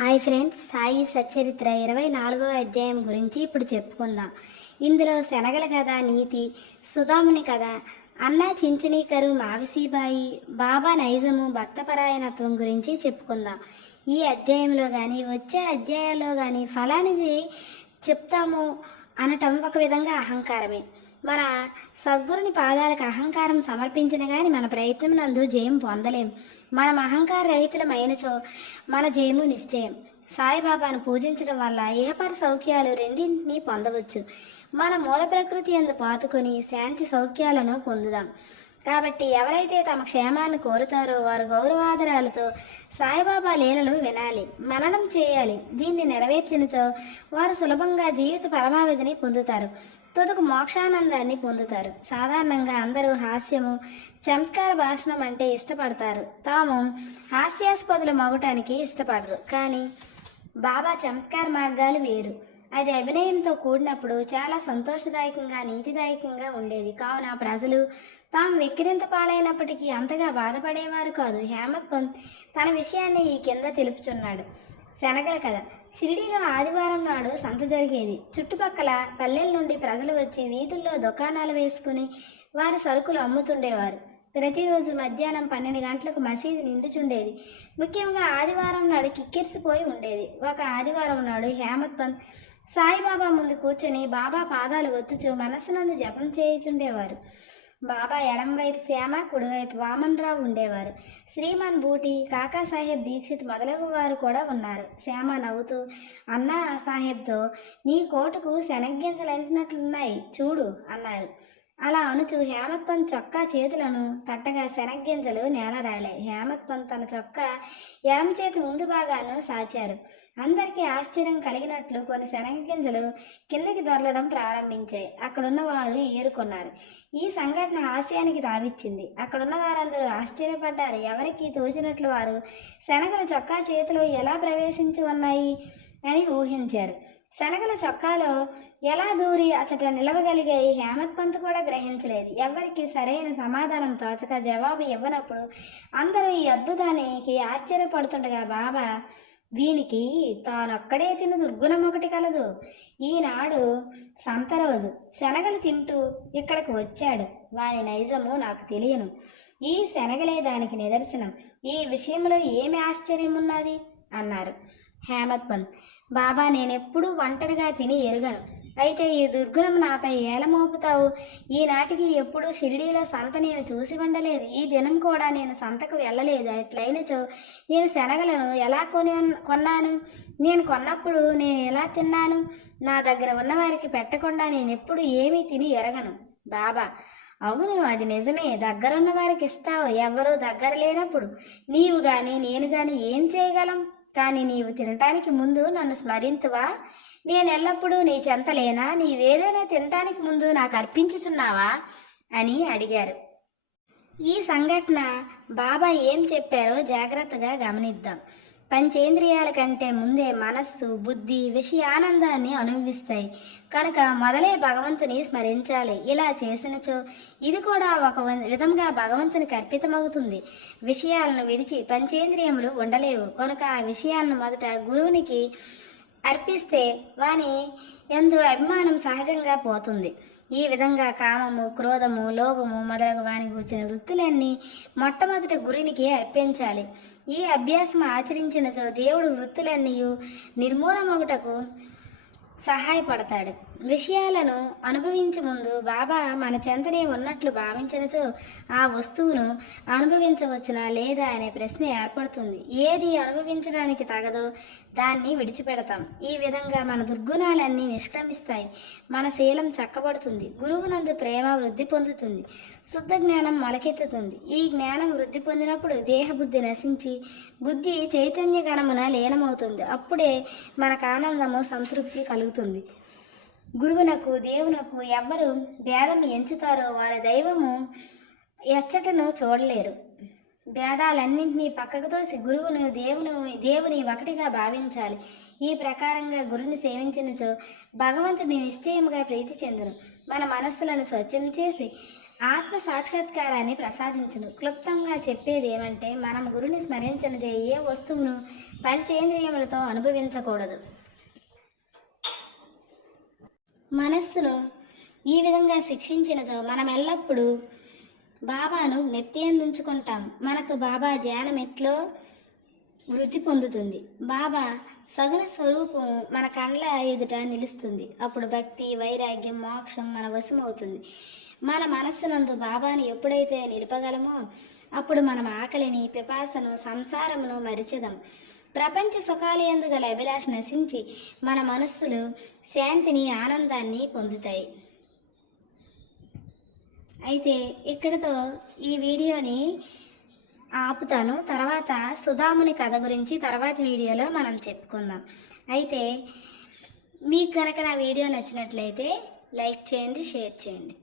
Hi friends Sai Satcharitra ఇరవై నాలుగో అధ్యాయం గురించి ఇప్పుడు చెప్పుకుందాం. ఇందులో శనగల కథ నీతి సుధాముని కథ అన్న చించనీకరు మావిసీబాయి బాబా నైజము భక్తపరాయణత్వం గురించి చెప్పుకుందాం. ఈ అధ్యాయంలో కానీ వచ్చే అధ్యాయాల్లో కానీ ఫలానిది చెప్తాము అనటం ఒక విధంగా అహంకారమే. మన సద్గురుని పాదాలకు అహంకారం సమర్పించిన కానీ మన ప్రయత్నం నందు జయం పొందలేం. మనం అహంకార రహితులమైనచో మన జయము నిశ్చయం. సాయిబాబాను పూజించడం వల్ల ఏహపర సౌఖ్యాలు రెండింటినీ పొందవచ్చు. మన మూల ప్రకృతి అందు పాతుకొని శాంతి సౌఖ్యాలను పొందుదాం. కాబట్టి ఎవరైతే తమ క్షేమాన్ని కోరుతారో వారు గౌరవాదరాలతో సాయిబాబా లీలలు వినాలి మననం చేయాలి దీన్ని నెరవేర్చినచో వారు సులభంగా జీవిత పరమావధిని పొందుతారు తుదకు మోక్షానందాన్ని పొందుతారు. సాధారణంగా అందరూ హాస్యము చమత్కార భాషణం అంటే ఇష్టపడతారు. తాము హాస్యాస్పదులు మొగటానికి ఇష్టపడరు. కానీ బాబా చమత్కార మార్గాలు వేరు. అది అభినయంతో కూడినప్పుడు చాలా సంతోషదాయకంగా నీతిదాయకంగా ఉండేది. కావున ప్రజలు తాము వెక్కిరింత పాలైనప్పటికీ అంతగా బాధపడేవారు కాదు. హేమత్ తన విషయాన్ని ఈ కింద తెలుపుచున్నాడు. శనగల కథ. షిరిడీలో ఆదివారం నాడు సంత జరిగేది. చుట్టుపక్కల పల్లెల నుండి ప్రజలు వచ్చి వీధుల్లో దుకాణాలు వేసుకుని వారి సరుకులు అమ్ముతుండేవారు. ప్రతిరోజు మధ్యాహ్నం పన్నెండు గంటలకు మసీదు నిండుచుండేది. ముఖ్యంగా ఆదివారం నాడు కిక్కిరిసిపోయి ఉండేది. ఒక ఆదివారం నాడు హేమత్ పంత్ సాయిబాబా ముందు కూర్చొని బాబా పాదాలు ఒత్తుచు మనసునందు జపం చేయుచుండేవారు. బాబా ఎడం వైపు శ్యామ కుడివైపు వామన్రావు ఉండేవారు. శ్రీమాన్ బూటి కాకాసాహెబ్ దీక్షిత్ మొదలగు వారు కూడా ఉన్నారు. శ్యామ నవ్వుతూ అన్నా సాహెబ్తో నీ కోటుకు శనగ్గించలంటున్నట్లున్నాయి చూడు అన్నారు. అలా అనుచు హేమత్ చొక్కా చేతులను తట్టగా శనగ్గింజలు నేల రాలే తన చొక్కా ఎడం చేతి ముందు భాగాలను సాచారు. అందరికీ ఆశ్చర్యం కలిగినట్లు కొన్ని శనగగింజలు కిందకి దొరలడం ప్రారంభించాయి. అక్కడున్న వారు ఏరుకున్నారు. ఈ సంఘటన హాస్యానికి తావిచ్చింది అక్కడున్న వారందరూ ఆశ్చర్యపడ్డారు. ఎవరికి తోచినట్లు వారు శనగలు చొక్కా చేతిలో ఎలా ప్రవేశించి ఉన్నాయి అని ఊహించారు. శనగల చొక్కాలో ఎలా దూరి అచట నిలవగలిగాయి హేమత్ పంత్ కూడా గ్రహించలేదు. ఎవరికి సరైన సమాధానం తోచక జవాబు ఇవ్వనప్పుడు అందరూ ఈ అద్భుతానికి ఆశ్చర్యపడుతుండగా బాబా వీనికి తానొక్కడే తిన్న దుర్గుణం ఒకటి కలదు. ఈనాడు సంత రోజు శనగలు తింటూ ఇక్కడికి వచ్చాడు. వాని నైజము నాకు తెలియను. ఈ శనగలే దానికి నిదర్శనం. ఈ విషయంలో ఏమి ఆశ్చర్యం ఉన్నది అన్నారు. హేమత్ బాబా నేనెప్పుడూ ఒంటరిగా తిని ఎరుగను. అయితే ఈ దుర్గుణం నాపై ఏలమోపుతావు ఈనాటికి ఎప్పుడూ షిరిడీలో సంత నేను చూసి ఉండలేదు. ఈ దినం కూడా నేను సంతకు వెళ్ళలేదు. ఎట్లయినచో నేను శనగలను ఎలా కొని కొన్నాను? నేను కొన్నప్పుడు నేను ఎలా తిన్నాను? నా దగ్గర ఉన్నవారికి పెట్టకుండా నేను ఎప్పుడు ఏమీ తిని ఎరగను. బాబా అవును అది నిజమే. దగ్గరున్న వారికి ఇస్తావు. ఎవరూ దగ్గర లేనప్పుడు నీవు కానీ నేను కానీ ఏం చేయగలం? కానీ నీవు తినటానికి ముందు నన్ను స్మరింతువా? నేను ఎల్లప్పుడూ నీ చెంతలేనా? నీవేదైనా తినటానికి ముందు నాకు అర్పించుచున్నావా? అని అడిగారు. ఈ సంఘటన బాబా ఏం చెప్పారో జాగ్రత్తగా గమనిద్దాం. పంచేంద్రియాల కంటే ముందే మనస్సు బుద్ధి విషయానందాన్ని అనుభవిస్తాయి. కనుక మొదలే భగవంతుని స్మరించాలి. ఇలా చేసినచో ఇది కూడా ఒక విధంగా భగవంతునికి అర్పితమవుతుంది విషయాలను విడిచి పంచేంద్రియములు ఉండలేవు. కనుక ఆ విషయాలను మొదట గురువునికి అర్పిస్తే వాని ఎందు అభిమానం సహజంగా పోతుంది. ఈ విధంగా కామము క్రోధము లోభము మొదలగు వాని కూర్చిన వృత్తులన్నీ మొట్టమొదట గురునికి అర్పించాలి. ఈ అభ్యాసం ఆచరించినచో దేవుడు వృత్తులన్నీ నిర్మూలమగుటకు సహాయపడతాడు. విషయాలను అనుభవించే ముందు బాబా మన చెంతనే ఉన్నట్లు భావించినచో ఆ వస్తువును అనుభవించవచ్చునా లేదా అనే ప్రశ్న ఏర్పడుతుంది. ఏది అనుభవించడానికి తగదో దాన్ని విడిచిపెడతాం. ఈ విధంగా మన దుర్గుణాలన్నీ నిష్క్రమిస్తాయి. మన శీలం చక్కబడుతుంది. గురువునందు ప్రేమ వృద్ధి పొందుతుంది. శుద్ధ జ్ఞానం మొలకెత్తుతుంది. ఈ జ్ఞానం వృద్ధి పొందినప్పుడు దేహబుద్ధి నశించి బుద్ధి చైతన్య గణమున లీనమవుతుంది. అప్పుడే మనకు ఆనందము సంతృప్తి కలుగుతుంది. గురువునకు దేవునకు ఎవ్వరు భేదం ఎంచుతారో వారి దైవము ఎచ్చటను చూడలేరు. భేదాలన్నింటినీ పక్కకు తోసి గురువును దేవును దేవుని ఒకటిగా భావించాలి. ఈ ప్రకారంగా గురుని సేవించినచో భగవంతుని నిశ్చయముగా ప్రీతి చెందును. మన మనస్సులను స్వచ్ఛం చేసి ఆత్మ సాక్షాత్కారాన్ని ప్రసాదించును. క్లుప్తంగా చెప్పేది ఏమంటే మనం గురుని స్మరించినదే ఏ వస్తువును పంచేంద్రియములతో అనుభవించకూడదు. మనస్సును ఈ విధంగా శిక్షించినచో మనం ఎల్లప్పుడూ బాబాను నెత్తి అందించుకుంటాం మనకు బాబా ధ్యానం ఎట్లో వృద్ధి పొందుతుంది. బాబా సగుణ స్వరూపం మన కండ్ల ఎదుట నిలుస్తుంది. అప్పుడు భక్తి వైరాగ్యం మోక్షం మన వశమవుతుంది. మన మనస్సునందు బాబాని ఎప్పుడైతే నిలపగలమో అప్పుడు మనం ఆకలిని పిపాసను సంసారమును మరిచెదాం ప్రపంచ సుఖాలు ఎందుగల అభిలాష నశించి మన మనస్సులు శాంతిని ఆనందాన్ని పొందుతాయి. అయితే ఇక్కడితో ఈ వీడియోని ఆపుతాను. తర్వాత సుధాముని కథ గురించి తర్వాత వీడియోలో మనం చెప్పుకుందాం. అయితే మీకు కనుక నా వీడియో నచ్చినట్లయితే లైక్ చేయండి షేర్ చేయండి.